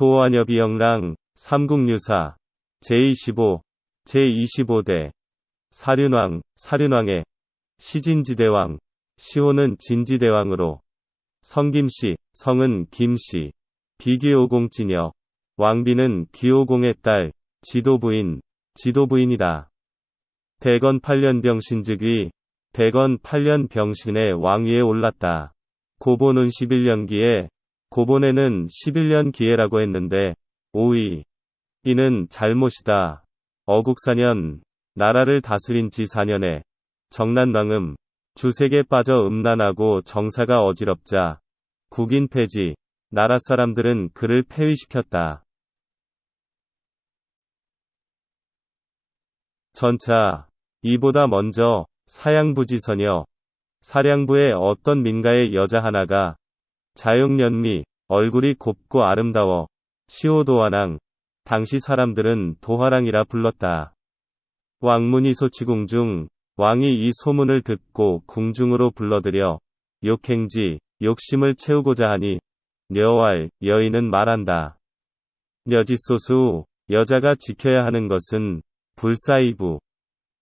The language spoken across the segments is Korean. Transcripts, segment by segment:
도안여비영랑 삼국유사 제25, 제25대 사륜왕의 시진지대왕, 시호는 진지대왕으로 성김씨, 성은 김씨, 비기오공찌녀, 왕비는 기오공의 딸, 지도부인이다. 대건 8년 병신즉위, 대건 8년 병신의 왕위에 올랐다. 고본은 11년기에, 고본에는 11년 기에라고 했는데, 오이. 이는 잘못이다. 어국사년, 나라를 다스린 지 4년에, 정난왕음, 주색에 빠져 음란하고 정사가 어지럽자, 국인 폐지, 나라 사람들은 그를 폐위시켰다. 전차, 이보다 먼저, 사양부지선여, 사량부의 어떤 민가의 여자 하나가, 자용연미, 얼굴이 곱고 아름다워, 시호도화랑, 당시 사람들은 도화랑이라 불렀다. 왕문이 소치궁중, 왕이 이 소문을 듣고 궁중으로 불러들여, 욕행지, 욕심을 채우고자 하니, 녀왈, 여인은 말한다. 녀지소수, 여자가 지켜야 하는 것은, 불사이부,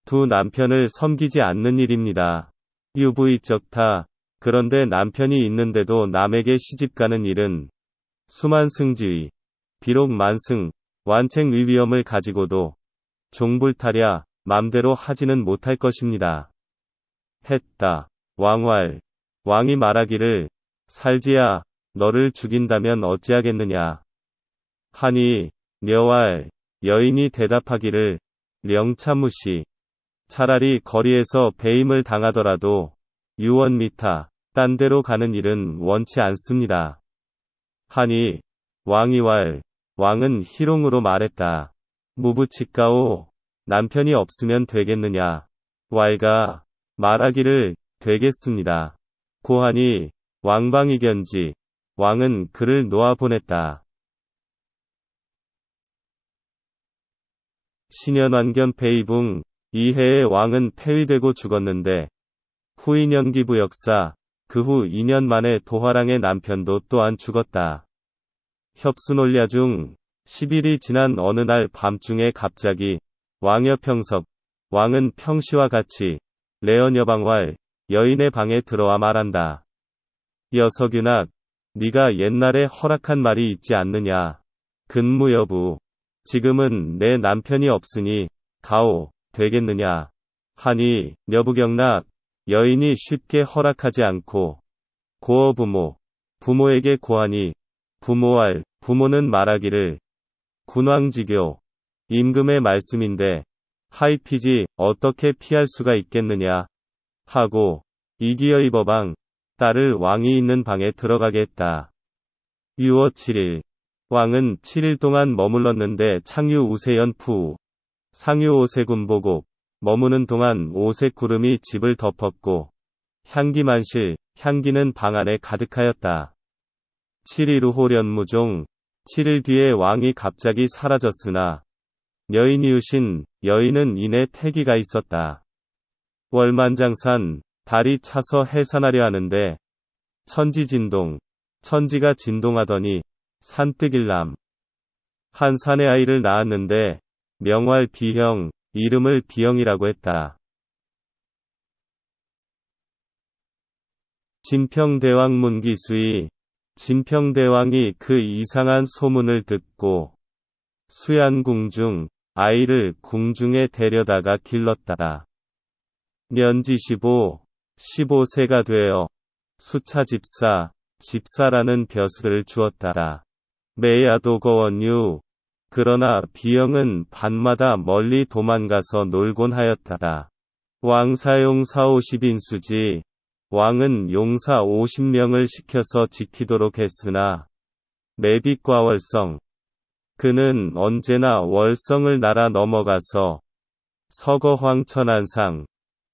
두 남편을 섬기지 않는 일입니다. 유부이적타, 그런데 남편이 있는데도 남에게 시집가는 일은, 수만승지의, 비록 만승, 완책의 위엄을 가지고도, 종불타랴, 맘대로 하지는 못할 것입니다. 했다. 왕왈, 왕이 말하기를, 살지야, 너를 죽인다면 어찌하겠느냐. 하니, 녀왈, 여인이 대답하기를, 령참무시, 차라리 거리에서 배임을 당하더라도, 유언미타, 딴 데로 가는 일은 원치 않습니다. 하니, 왕이왈, 왕은 희롱으로 말했다. 무부치까오, 남편이 없으면 되겠느냐. 왈가, 말하기를, 되겠습니다. 고하니, 왕방이견지, 왕은 그를 놓아보냈다. 신현완견 폐위붕, 이해의 왕은 폐위되고 죽었는데, 후인연기부 역사, 그 후 2년 만에 도화랑의 남편도 또한 죽었다. 협순올야 중, 10일이 지난 어느 날 밤중에 갑자기, 왕여평석, 왕은 평시와 같이, 레언여방왈, 여인의 방에 들어와 말한다. 여석윤학, 네가 옛날에 허락한 말이 있지 않느냐. 근무여부, 지금은 내 남편이 없으니, 가오, 되겠느냐. 하니, 여부경락, 여인이 쉽게 허락하지 않고, 고어부모, 부모에게 고하니, 부모할, 부모는 말하기를, 군왕지교, 임금의 말씀인데, 하이피지, 어떻게 피할 수가 있겠느냐. 하고, 이기여의 법왕, 딸을 왕이 있는 방에 들어가게 했다. 유어 7일, 왕은 7일 동안 머물렀는데 창유 우세연 푸우, 상유 오색군보곡, 머무는 동안 오색 구름이 집을 덮었고, 향기만실, 향기는 방 안에 가득하였다. 7일 후 호련무종, 7일 뒤에 왕이 갑자기 사라졌으나, 여인이우신, 여인은 이내 패기가 있었다. 월만장산, 달이 차서 해산하려 하는데, 천지진동, 천지가 진동하더니, 산뜨길남. 한 산의 아이를 낳았는데, 명활 비형, 이름을 비형이라고 했다. 진평대왕 문기수이, 진평대왕이 그 이상한 소문을 듣고, 수얀궁중, 아이를 궁중에 데려다가 길렀다라. 년지 15세가 되어, 집사라는 벼슬을 주었다라. 매야도거원유, 그러나 비형은 밤마다 멀리 도망가서 놀곤 하였다라. 왕사용사 50인수지, 왕은 용사 50명을 시켜서 지키도록 했으나, 매빛과 월성, 그는 언제나 월성을 날아 넘어가서, 서거 황천안상,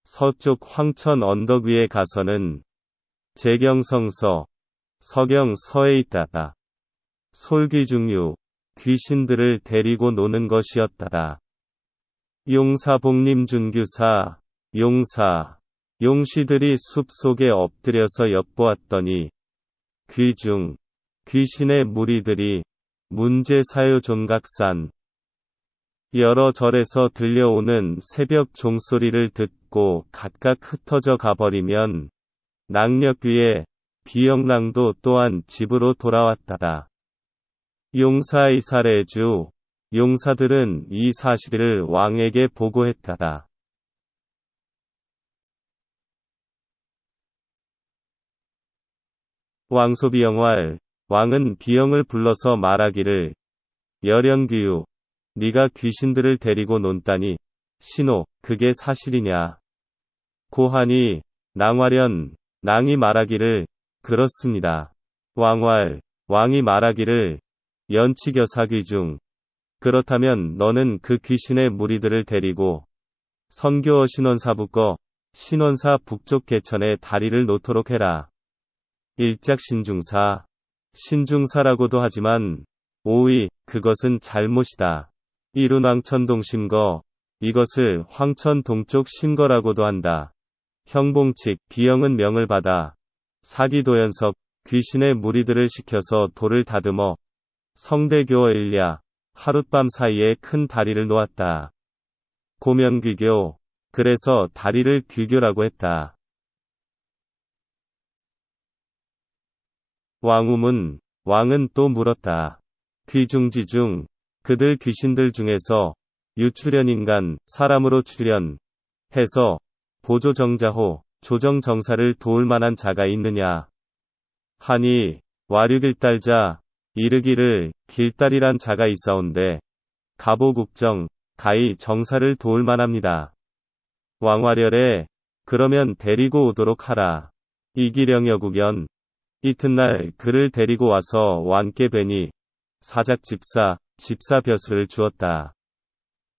서쪽 황천 언덕 위에 가서는, 재경성서, 서경서에 있다다. 솔귀중유, 귀신들을 데리고 노는 것이었다라. 용사복림준규사, 용시들이 숲속에 엎드려서 엿보았더니, 귀신의 무리들이 문제사요존각산. 여러 절에서 들려오는 새벽 종소리를 듣고 각각 흩어져 가버리면 낙력위에 비영랑도 또한 집으로 돌아왔다다. 용사의 사례주. 용사들은 이 사실을 왕에게 보고했다다. 왕소비영활. 왕은 비영을 불러서 말하기를 열영귀유. 네가 귀신들을 데리고 논다니 신호 그게 사실이냐. 고하니 낭활연. 낭이 말하기를 그렇습니다. 왕활. 왕이 말하기를 연치교사귀중. 그렇다면 너는 그 귀신의 무리들을 데리고 선교어 신원사 신원사 북쪽 개천에 다리를 놓도록 해라. 일작 신중사. 신중사라고도 하지만 오이 그것은 잘못이다. 이룬 황천동 심거. 이것을 황천 동쪽 심거라고도 한다. 형봉칙. 비영은 명을 받아 사기도연석 귀신의 무리들을 시켜서 돌을 다듬어 성대교어 일랴 하룻밤 사이에 큰 다리를 놓았다. 고명귀교. 그래서 다리를 귀교라고 했다. 왕우문. 왕은 또 물었다. 귀중지중. 그들 귀신들 중에서 유출현인간 사람으로 출현해서 보조정자호 조정정사를 도울 만한 자가 있느냐. 하니 와류길달자. 이르기를 길달이란 자가 있사온데 가보국정 가히 정사를 도울 만합니다. 왕화렬에 그러면 데리고 오도록 하라. 이기령여국연. 이튿날 그를 데리고 와서 왕께 뵈니 사작집사 집사벼슬을 주었다.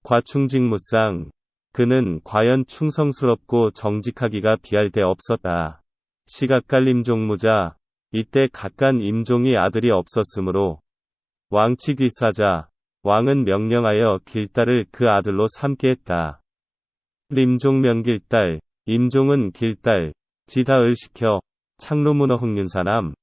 과충직무상. 그는 과연 충성스럽고 정직하기가 비할 데 없었다. 시각갈 임종무자. 이때 각간 임종이 아들이 없었으므로 왕치귀사자. 왕은 명령하여 길달을 그 아들로 삼게 했다. 림종명길달. 임종은 길달 지다을 시켜 창로문어 흑륜사남.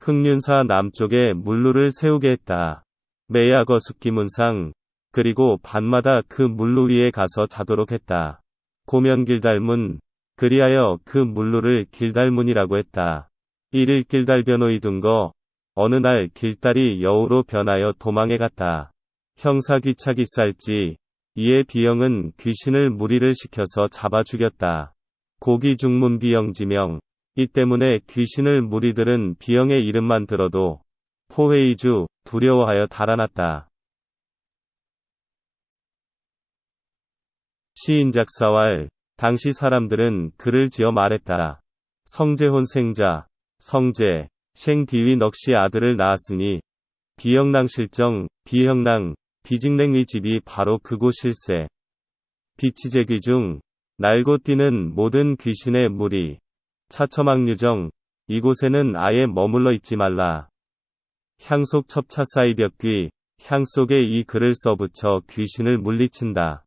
흑륜사 남쪽에 물루를 세우게 했다. 매야거 숙기문상. 그리고 밤마다 그 물루 위에 가서 자도록 했다. 고면길달문. 그리하여 그 물루를 길달문이라고 했다. 일일 길달 변호이 둔거. 어느 날 길달이 여우로 변하여 도망해 갔다. 형사귀차기 쌀지. 이에 비영은 귀신을 무리를 시켜서 잡아 죽였다. 고기중문 비영지명. 이 때문에 귀신을 무리들은 비영의 이름만 들어도 포회이주 두려워하여 달아났다. 시인작사왈. 당시 사람들은 글을 지어 말했다. 성제혼 생자. 성제. 쉥 디위 넋이 아들을 낳았으니 비영랑 실정. 비형랑. 비직냉의 집이 바로 그곳일세. 비치제귀중. 날고 뛰는 모든 귀신의 무리. 차처망유정. 이곳에는 아예 머물러 있지 말라. 향속 첩차사이벽귀. 향 속에 이 글을 써붙여 귀신을 물리친다.